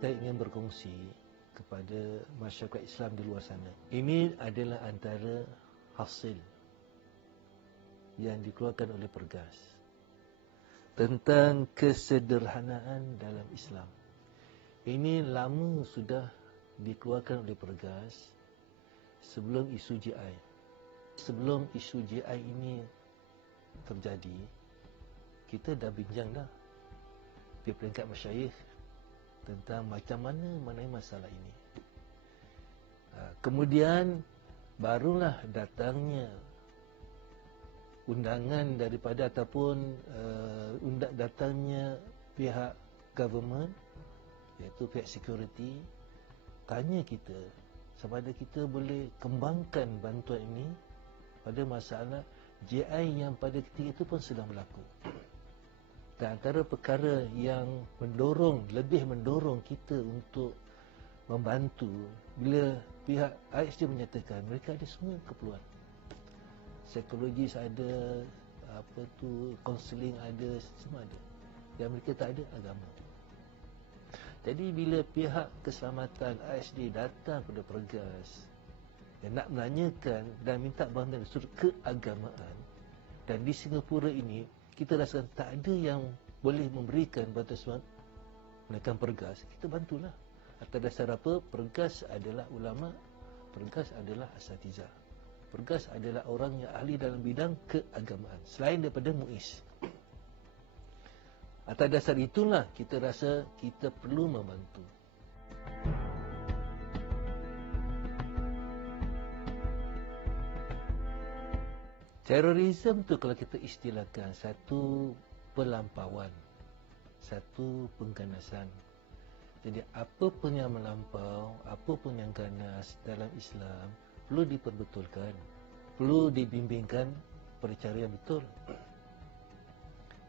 Saya ingin berkongsi kepada masyarakat Islam di luar sana. Ini adalah antara hasil yang dikeluarkan oleh Pergas tentang kesederhanaan dalam Islam. Ini lama sudah dikeluarkan oleh Pergas sebelum isu GI. Sebelum isu GI ini terjadi, kita dah bincang dah di peringkat masyayikh tentang macam mana mengenai masalah ini. Kemudian barulah datangnya undangan daripada ataupun datangnya pihak government, iaitu pihak security, tanya kita sama ada kita boleh kembangkan bantuan ini pada masalah GI yang pada ketika itu pun sedang berlaku. Dan antara perkara yang lebih mendorong kita untuk membantu bila pihak ISD menyatakan mereka ada semua keperluan. Psikologis ada, kaunseling ada, semua ada. Yang mereka tak ada agama. Jadi bila pihak keselamatan ISD datang kepada Pergas dan nak menanyakan dan minta bantuan dari sudut keagamaan, dan di Singapura ini kita rasakan tak ada yang boleh memberikan bantuan menekan Pergas, kita bantulah. Atas dasar apa? Pergas adalah ulama, Pergas adalah asatizah, Pergas adalah orang yang ahli dalam bidang keagamaan selain daripada MUIS. Atas dasar itulah kita rasa kita perlu membantu. Terorisme tu kalau kita istilahkan satu pelampauan, satu pengganasan. Jadi apa pun yang melampau, apa pun yang ganas dalam Islam perlu diperbetulkan, perlu dibimbingkan pada cara yang betul.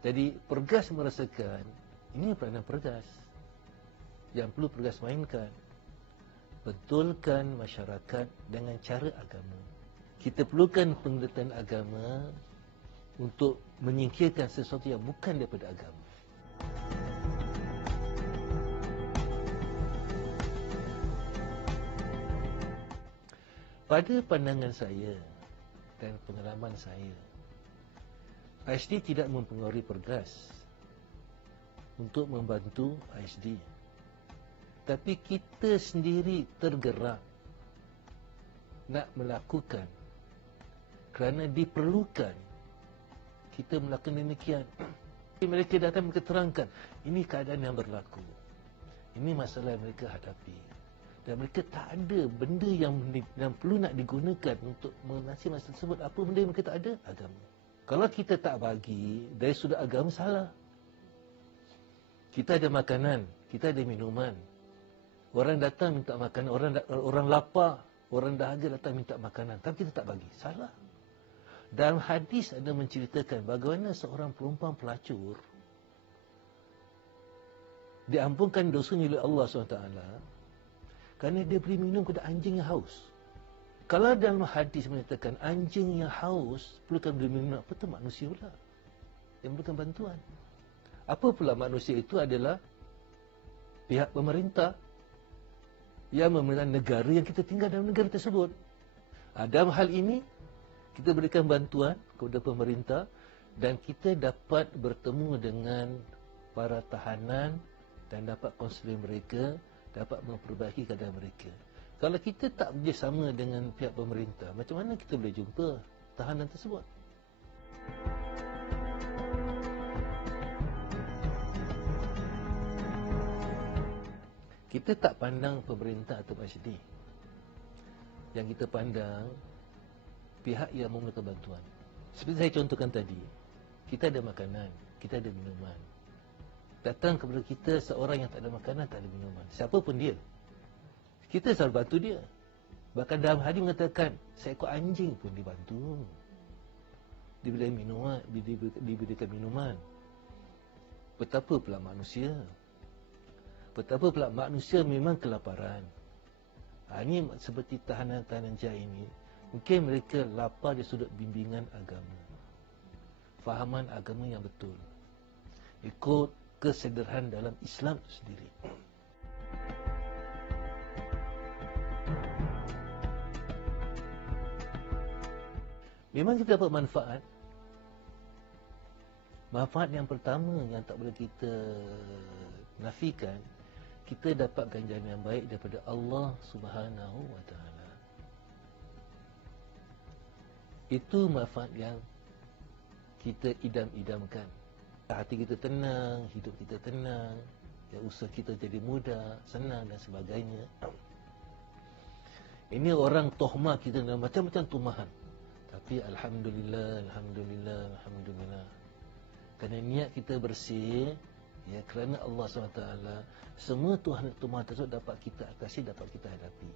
Jadi Pergas merasakan ini peranan Pergas yang perlu Pergas mainkan. Betulkan masyarakat dengan cara agama. Kita perlukan pengertian agama untuk menyingkirkan sesuatu yang bukan daripada agama. Pada pandangan saya dan pengalaman saya, ISD tidak mempengaruhi Pergas untuk membantu ISD. Tapi kita sendiri tergerak nak melakukan kerana diperlukan kita melakukan demikian. Mereka datang keterangkan ini keadaan yang berlaku, ini masalah yang mereka hadapi, dan mereka tak ada benda yang perlu nak digunakan untuk mengatasi masalah tersebut. Apa benda yang mereka tak ada? Agama. Kalau kita tak bagi dari sudut agama, salah. Kita ada makanan, kita ada minuman, orang datang minta makanan, orang lapar, orang dahaga datang minta makanan, tapi kita tak bagi, salah. Dalam hadis ada menceritakan bagaimana seorang perempuan pelacur diampunkan dosanya oleh Allah SWT kerana dia beri minum kepada anjing yang haus. Kalau dalam hadis menyatakan anjing yang haus perlukan beri minum, apa tu manusia pula yang perlukan bantuan? Apa pula manusia itu adalah pihak pemerintah yang memerintah negara yang kita tinggal dalam negara tersebut. Dalam hal ini kita berikan bantuan kepada pemerintah dan kita dapat bertemu dengan para tahanan dan dapat konseling mereka, dapat memperbaiki keadaan mereka. Kalau kita tak bekerjasama dengan pihak pemerintah, macam mana kita boleh jumpa tahanan tersebut? Kita tak pandang pemerintah atau ISD. Yang kita pandang pihak yang memerlukan bantuan. Seperti saya contohkan tadi, kita ada makanan, kita ada minuman. Datang kepada kita seorang yang tak ada makanan, tak ada minuman, siapa pun dia, kita selalu bantu dia. Bahkan dalam hadis mengatakan seekor anjing pun dibantu, diberikan minuman. Betapa pula manusia, betapa pula manusia memang kelaparan. Ini seperti tahanan-tahanan jahat ini, mungkin mereka lapar di sudut bimbingan agama, fahaman agama yang betul, ikut kesederhanaan dalam Islam itu sendiri. Memang kita dapat manfaat. Manfaat yang pertama yang tak boleh kita nafikan, kita dapat ganjaran yang baik daripada Allah Subhanahu wa taala. Itu manfaat yang kita idam-idamkan. Hati kita tenang, hidup kita tenang, ya, usaha kita jadi mudah, senang dan sebagainya. Ini orang tohmah kita dengan macam-macam tumahan. Tapi alhamdulillah, alhamdulillah, alhamdulillah. Kerana niat kita bersih, ya, kerana Allah SWT, semua tumahan tersebut dapat kita atasi, dapat kita hadapi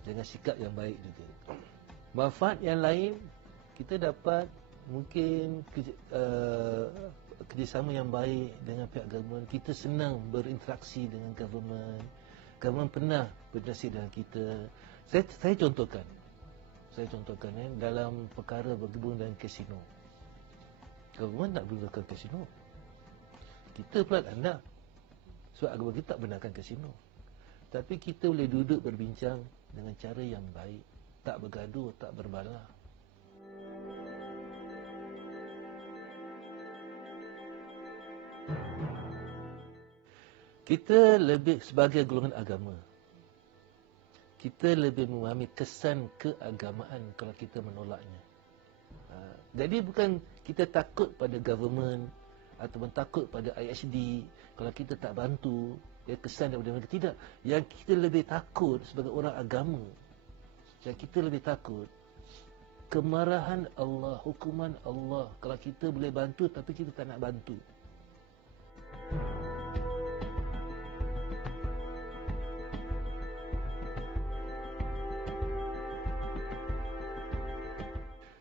dengan sikap yang baik juga. Manfaat yang lain, kita dapat mungkin kerjasama yang baik dengan pihak government. Kita senang berinteraksi dengan government. Government pernah berinteraksi dengan kita. Saya contohkan dalam perkara bergabung dengan kasino. Government nak benarkan kasino, kita pula tak nak, sebab agama kita tak benarkan kasino. Tapi kita boleh duduk berbincang dengan cara yang baik, tak bergaduh, tak berbalah. Kita lebih sebagai golongan agama, kita lebih memahami kesan keagamaan kalau kita menolaknya. Jadi bukan kita takut pada government ataupun takut pada IHD kalau kita tak bantu, ya, kesan daripada mereka. Tidak. Yang kita lebih takut sebagai orang agama, yang kita lebih takut kemarahan Allah, hukuman Allah kalau kita boleh bantu tapi kita tak nak bantu.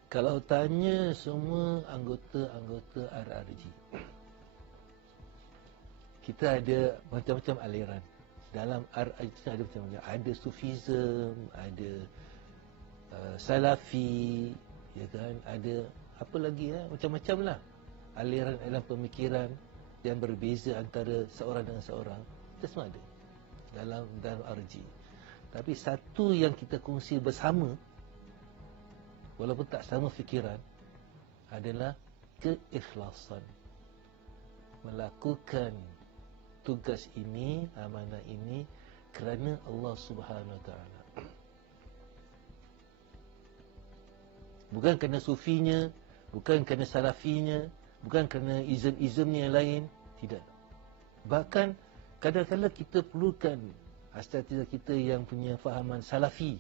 Kalau tanya semua anggota RRG, kita ada macam-macam aliran. Dalam RRG ada macam-macam. Ada Sufism, ada Salafi, ya kan? Ada apa lagi, ya? Macam-macam lah. Aliran dalam pemikiran yang berbeza antara seorang dengan seorang. Kita semua ada dalam RRG. Tapi satu yang kita kongsi bersama, walaupun tak sama fikiran, adalah keikhlasan. Melakukan tugas ini, amanah ini kerana Allah Subhanahu Wa Taala. Bukan kerana sufinya, bukan kerana salafinya, bukan kerana izm-izmnya yang lain. Tidak. Bahkan kadang-kadang kita perlukan asatidz kita yang punya fahaman salafi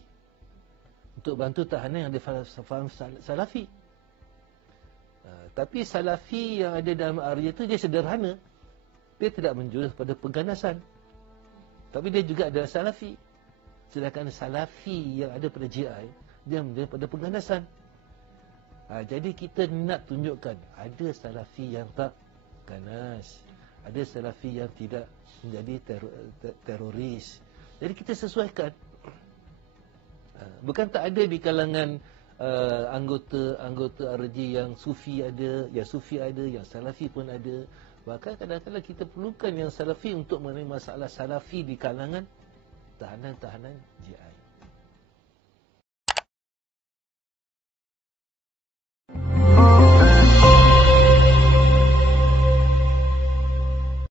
untuk bantu tahanan yang ada faham salafi. Tapi salafi yang ada dalam RRG itu dia sederhana. Dia tidak menjurus pada pengganasan. Tapi dia juga adalah salafi. Sedangkan salafi yang ada pada JI, dia menjurus pada pengganasan. Jadi kita nak tunjukkan ada salafi yang tak ganas, ada salafi yang tidak menjadi teroris. Jadi kita sesuaikan. Bukan tak ada di kalangan anggota RRG yang sufi ada, yang sufi ada, yang salafi pun ada. Bahkan kadang-kadang kita perlukan yang salafi untuk mengenai masalah salafi di kalangan tahanan-tahanan JI.